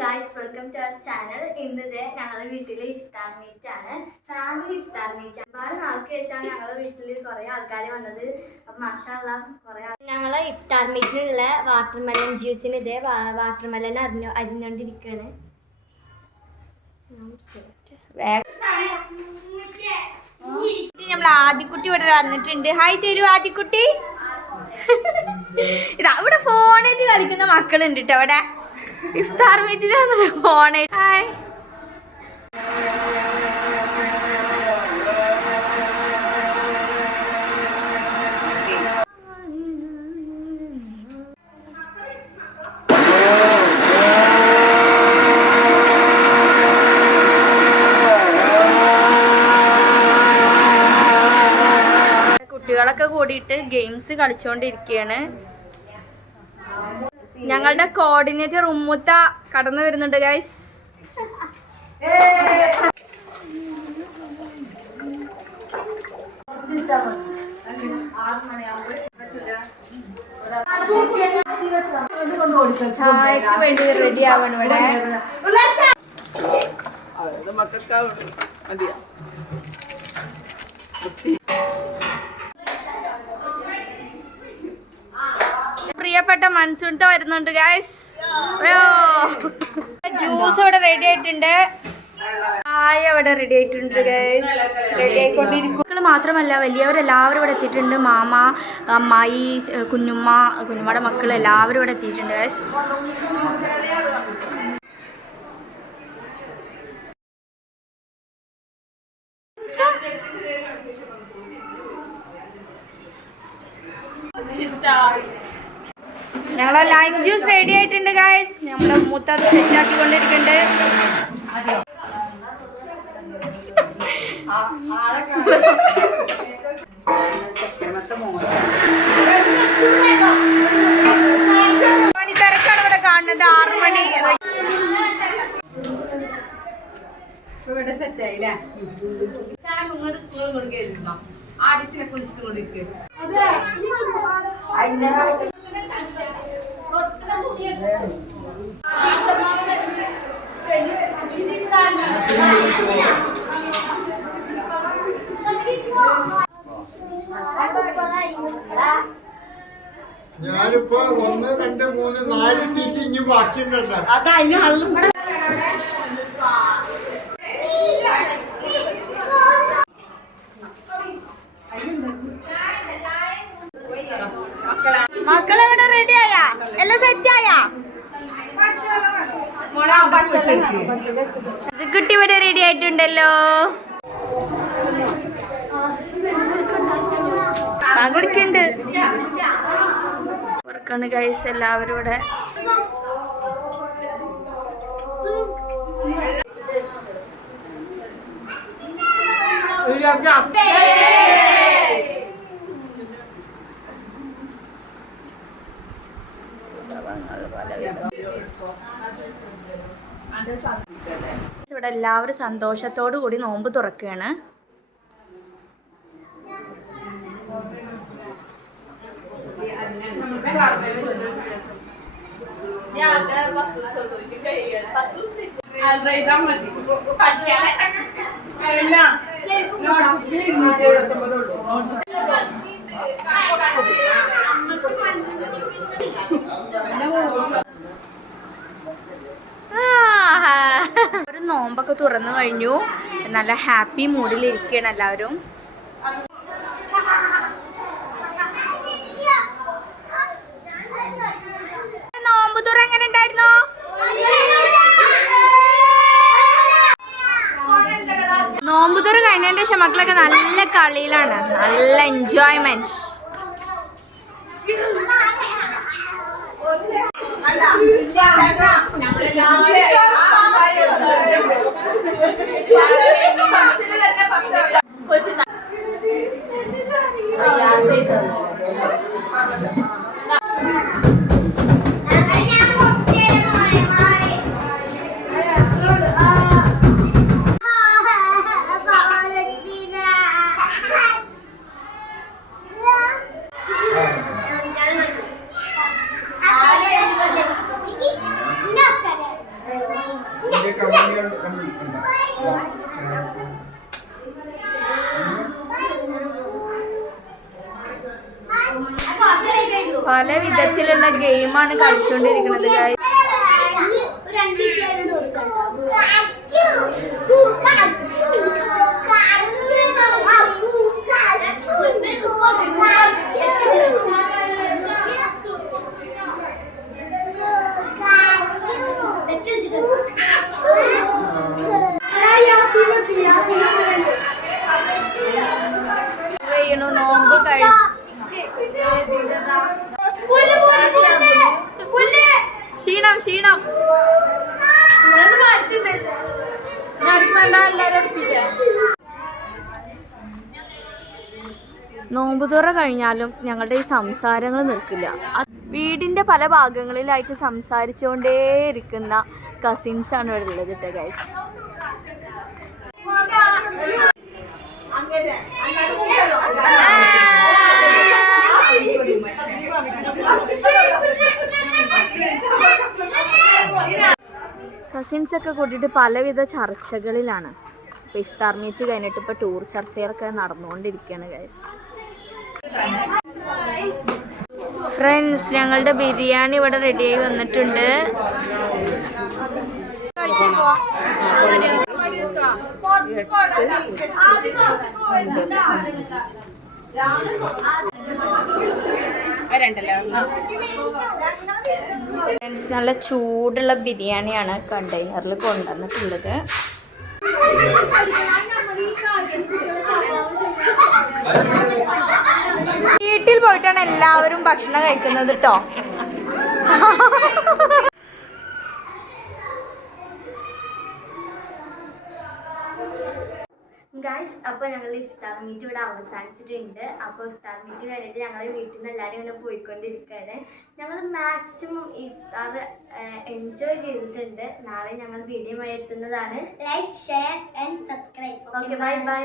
Guys, welcome to our channel. ഇന്നത്തെ ഞങ്ങളുടെ വീട്ടിലെ ഇഫ്താർ മീറ്റ് ആണ്. ഫാമിലി ഇഫ്താർ മീറ്റ്. ഒരുപാട് നാൾക്ക് ശേഷമാണ് ഞങ്ങളുടെ വീട്ടിൽ കുറേ ആൾക്കാർ വന്നത്. അപ്പം മാഷാഅല്ലാ കുറേ ഞങ്ങളെ ഇഫ്താർ മീറ്റിനുള്ള വാട്ടർമെലൺ ജ്യൂസിന് ഇതേ വാട്ടർമെലൺ അരിഞ്ഞുകൊണ്ടിരിക്കുകയാണ്. നമ്മൾ ആദിക്കുട്ടി ഇവിടെ വന്നിട്ടുണ്ട്. ഹായ് തരൂ ആദിക്കുട്ടി. ഇതാ ഇവിടെ ഫോണിൽ കളിക്കുന്ന മക്കളുണ്ട് കേട്ടോ. അവിടെ ഇഫ്താർ മീറ്റിലാണ് ഫോണേ. ഹായ്. കുട്ടികളൊക്കെ കൂടിയിട്ട് ഗെയിംസ് കളിച്ചുകൊണ്ടിരിക്കുകയാണ്. ഞങ്ങളുടെ കോർഡിനേറ്റർ ഉമ്മുത്ത കടന്നു വരുന്നുണ്ട് ഗൈസ്. ചായക്ക് വേണ്ടി റെഡി ആവണം ഇവിടെ. പ്രിയപ്പെട്ട മൻസൂൺത്ത വരുന്നുണ്ട് ഗൈസ്. ജ്യൂസ് ഇവിടെ റെഡി ആയിട്ടുണ്ട്. ചായ ഇവിടെ റെഡി ആയിട്ടുണ്ട് ഗൈസ്. റെഡി ആയിക്കൊണ്ടിരിക്കും. മക്കൾ മാത്രമല്ല വലിയവരെല്ലാവരും ഇവിടെ എത്തിയിട്ടുണ്ട്. മാമ, അമ്മായി, കുഞ്ഞുമ്മയുടെ മക്കൾ എല്ലാവരും ഇവിടെ എത്തിയിട്ടുണ്ട് ഗൈസ്. ഞങ്ങളെ ലൈം ജ്യൂസ് റെഡി ആയിട്ടുണ്ട് ഗൈസ്. നമ്മളെ മൂത്തത് സെറ്റ് ആക്കിക്കൊണ്ടിരിക്കുന്നുണ്ട്. മണി തിരക്കാണ് ഇവിടെ കാണുന്നത്. 6 മണി. ഞാനിപ്പോ 1, 2, 3, 4 സീറ്റ് ഇനി ബാക്കിയുണ്ടല്ലോ. മക്കളെവിടെ റെഡി ആയാ? എല്ലാം സെറ്റ് ആയാ? കുട്ടി ഇവിടെ റെഡി ആയിട്ടുണ്ടല്ലോ. കുടിക്കുന്നുണ്ട്. ഉറക്കാണ് ഗൈസ് എല്ലാവരും ഇവിടെ. ഇവിടെ എല്ലാവരും സന്തോഷത്തോടു കൂടി നോമ്പ് തുറക്കുകയാണ്. ഒരു നോമ്പൊക്കെ തുറന്നു കഴിഞ്ഞു. നല്ല ഹാപ്പി മൂഡിലിരിക്കുകയാണ് എല്ലാവരും. നോമ്പ് തുറ എങ്ങനെ ഉണ്ടായിരുന്നു? നോമ്പ് തുറ കഴിഞ്ഞതിന് ശേഷം മക്കളൊക്കെ നല്ല കളിയിലാണ്. നല്ല എൻജോയ്മെന്റ്. പല വിധത്തിലുള്ള ഗെയിമാണ് കളിച്ചുകൊണ്ടിരിക്കുന്നത്. നോമ്പ് ക്ഷീണം ക്ഷീണം നോമ്പുതുറ കഴിഞ്ഞാലും ഞങ്ങളുടെ ഈ സംസാരങ്ങൾ നിൽക്കില്ല. വീടിന്റെ പല ഭാഗങ്ങളിലായിട്ട് സംസാരിച്ചുകൊണ്ടേയിരിക്കുന്ന കസിൻസ് ആണ് ഇവിടെ ഉള്ളത് കേട്ടോ ഗൈസ്. കസിൻസ് ഒക്കെ കൂട്ടിയിട്ട് പലവിധ ചർച്ചകളിലാണ്. ഇപ്പോൾ ഇഫ്താർ മീറ്റ് കഴിഞ്ഞിട്ട് ഇപ്പോൾ ടൂർ ചർച്ചകളൊക്കെ നടന്നുകൊണ്ടിരിക്കുകയാണ് ഗൈസ്. ഫ്രണ്ട്സ്, ഞങ്ങളുടെ ബിരിയാണി ഇവിടെ റെഡിയായി വന്നിട്ടുണ്ട്. ഫ്രണ്ട്സ്, നല്ല ചൂടുള്ള ബിരിയാണിയാണ് കണ്ടെയ്നറിൽ കൊണ്ടുവന്നിട്ടുള്ളത്. വീട്ടിൽ പോയിട്ടാണ് എല്ലാവരും ഭക്ഷണം കഴിക്കുന്നത് കേട്ടോ. ഗൈസ്, അപ്പോൾ ഞങ്ങൾ ഇഫ്താർ മീറ്റ് ഇവിടെ അവസാനിച്ചിട്ടുണ്ട്. അപ്പോൾ ഇഫ്താർ മീറ്റ് കഴിഞ്ഞിട്ട് ഞങ്ങൾ വീട്ടിൽ നിന്ന് എല്ലാവരും ഇങ്ങനെ പോയിക്കൊണ്ടിരിക്കുകയാണ്. ഞങ്ങൾ മാക്സിമം ഇഫ്താർ എൻജോയ് ചെയ്തിട്ടുണ്ട്. നാളെ ഞങ്ങൾ വീഡിയോ എത്തുന്നതാണ്. Like, share and subscribe. Okay, bye bye.